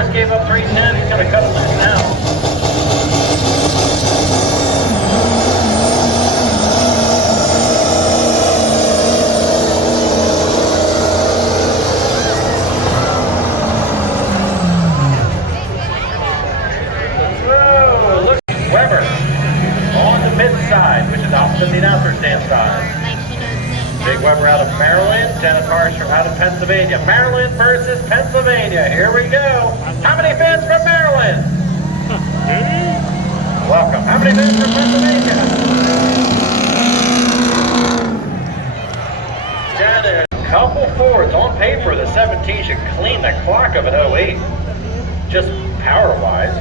Morris gave up 310. He's going to cut it loose now. Which is opposite the announcer stand side. Big Weber out of Maryland, Dennis Harsh out of Pennsylvania. Maryland versus Pennsylvania. Here we go. How many fans from Maryland? Welcome. How many fans from Pennsylvania? Got a couple Fords on paper. The 17 should clean the clock of an 08. Just power-wise.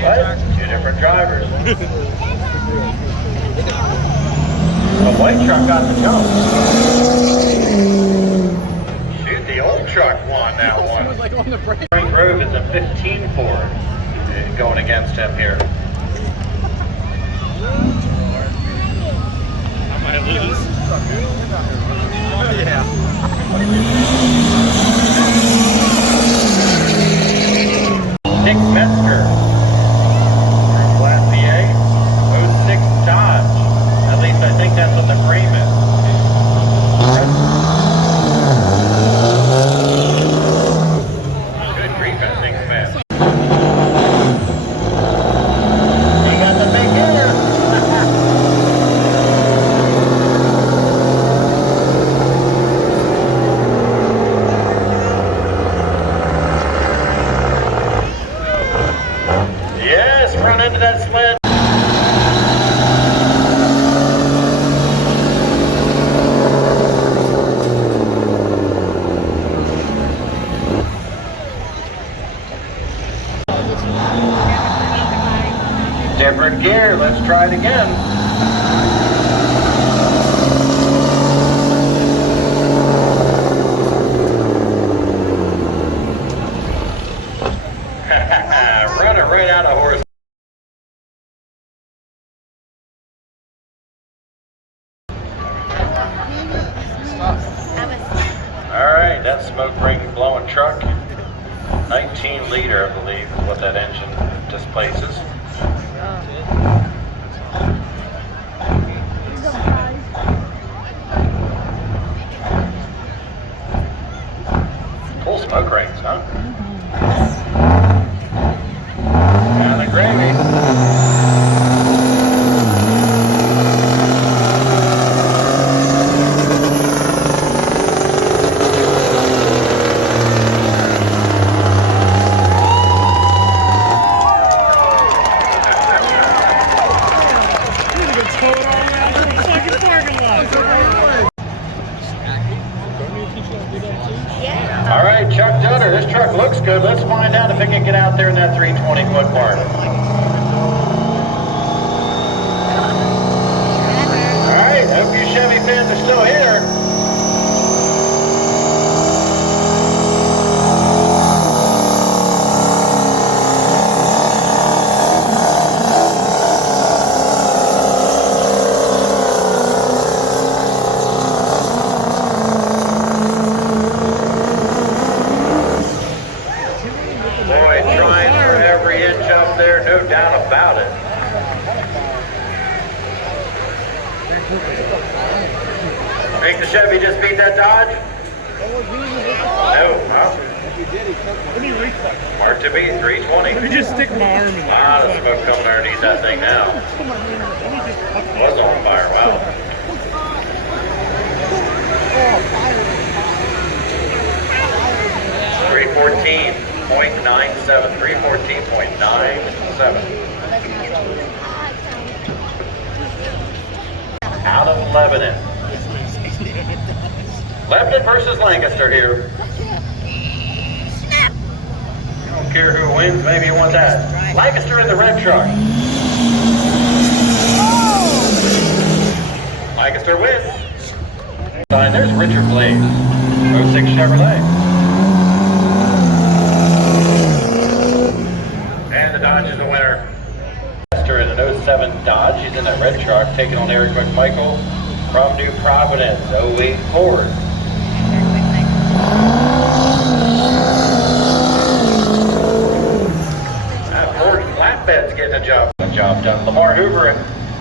But two different drivers. The white truck got the jump. Shoot, the old truck won that one. Frank Grove is a 15 Ford going against him here. I might lose. Yeah. Dick Metzger. At least I think that's what the frame is. Good grief, that thing's fast. He got the big hitter. Yes, run into that sled. Different gear, let's try it again. Run it right out of horse. Alright, that smoke ring blowing truck. 19 liter, I believe, is what that engine displaces. Cool smoke rings, huh? And the gravy. All right, Chuck Dutter, this truck looks good. Let's find out if it can get out there in that 320-foot part. All right, hope you Chevy fans are still here. Boy, trying for every inch up there, no doubt about it. Think the Chevy just beat that Dodge? No, huh? Hard to beat, 320. Let me just stick my arm in there. A lot of smoke coming underneath that thing now. Was on fire, wow. 314.97, 314.97. Out of Lebanon. Lebanon versus Lancaster here. You don't care who wins, maybe you want that. Lancaster in the red truck. Lancaster wins. There's Richard Blaze, 06 Chevrolet. And the Dodge is the winner. Lancaster in an 07 Dodge. He's in that red truck, taking on Eric McMichael from New Providence, 08 Ford.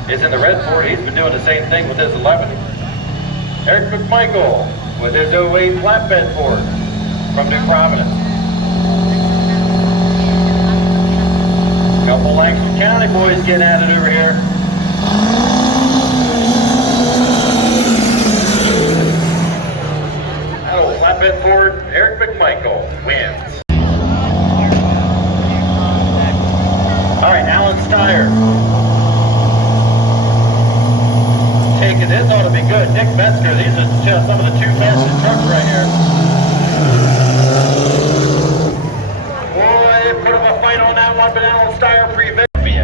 is in the red Ford. He's been doing the same thing with his 11. Eric McMichael with his 08 flatbed Ford from New Providence. Couple Langston County boys getting at it over here. That old flatbed Ford, Eric McMichael wins. All right, Alan Steyer. Taking this ought to be good. Nick Metzger, these are some of the two fastest trucks right here. Boy, they put up a fight on that one, but Alan Steyer prevented me.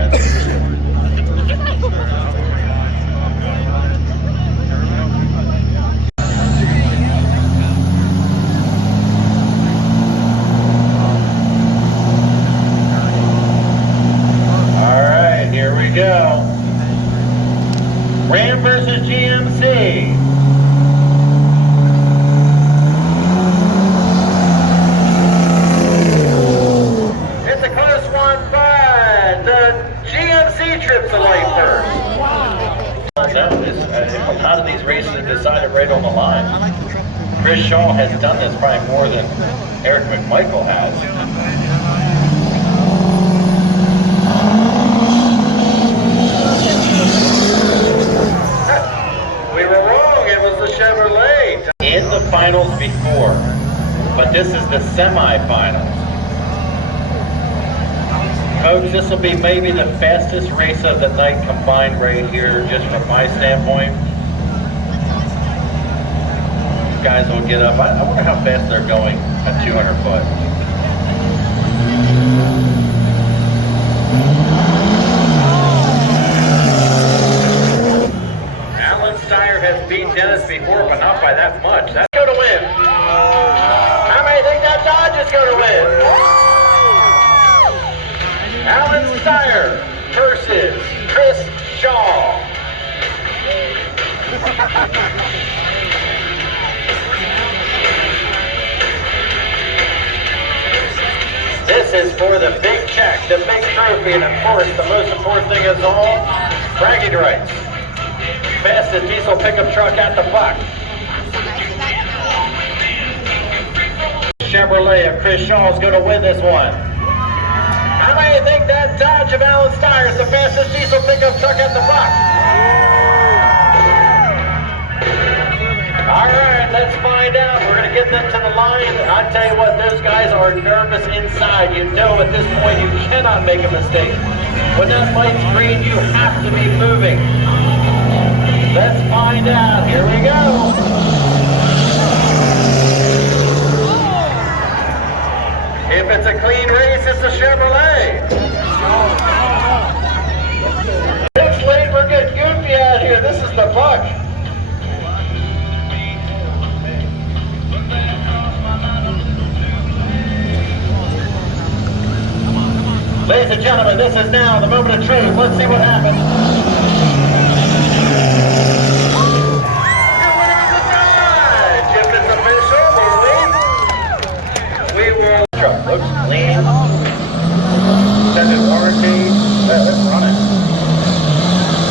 All right, here we go. Ram versus GMC. It's a close one, but the GMC trips away first. A lot of these races are decided right on the line. Chris Shaw has done this probably more than Eric McMichael has. We were wrong, it was the Chevrolet. In the finals before, but this is the semifinals. Folks, this will be maybe the fastest race of the night combined right here, just from my standpoint. These guys will get up. I wonder how fast they're going at 200 foot. Steyer has beat Dennis before, but not by that much. That's going to win. How many think that Dodge is going to win? Alan Steyer versus Chris Shaw. This is for the big check, the big trophy, and of course, the most important thing is all, bragging rights. Fastest diesel pickup truck at the Buck. Chevrolet of Chris Shaw is going to win this one. How many think that Dodge of Alan Steyer is the fastest diesel pickup truck at the Buck? All right, let's find out. We're going to get them to the line. I tell you what, those guys are nervous inside. You know at this point you cannot make a mistake. When that light's green, you have to be moving. Let's find out. Here we go. If it's a clean race, it's a Chevrolet. It's late. We're getting goofy out here. This is the Buck. Ladies and gentlemen, this is now the moment of truth. Let's see what happens. Looks clean. Extended warranty. Let's run it.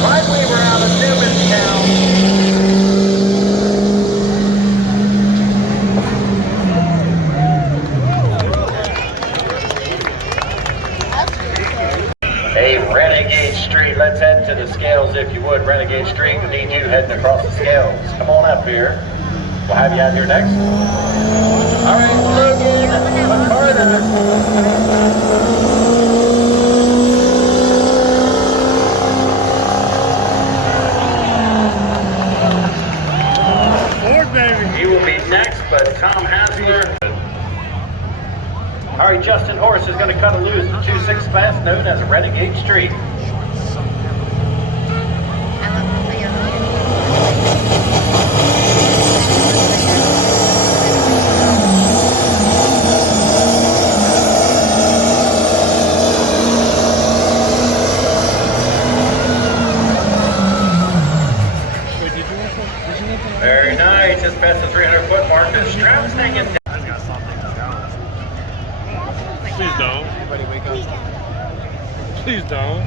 Right, we were out of Newmantown. Hey, Renegade Street. Let's head to the scales if you would. Renegade Street. We need you heading across the scales. Come on up here. We'll have you out here next. All right, Logan McCarter. Ford, baby. He will be next, but Tom Hasler. All right, Justin Horse is going to cut a loose at 2-6 fast, known as Renegade Street. Very nice, just past the 300-foot mark. The strap's hanging down. Please don't. Please don't.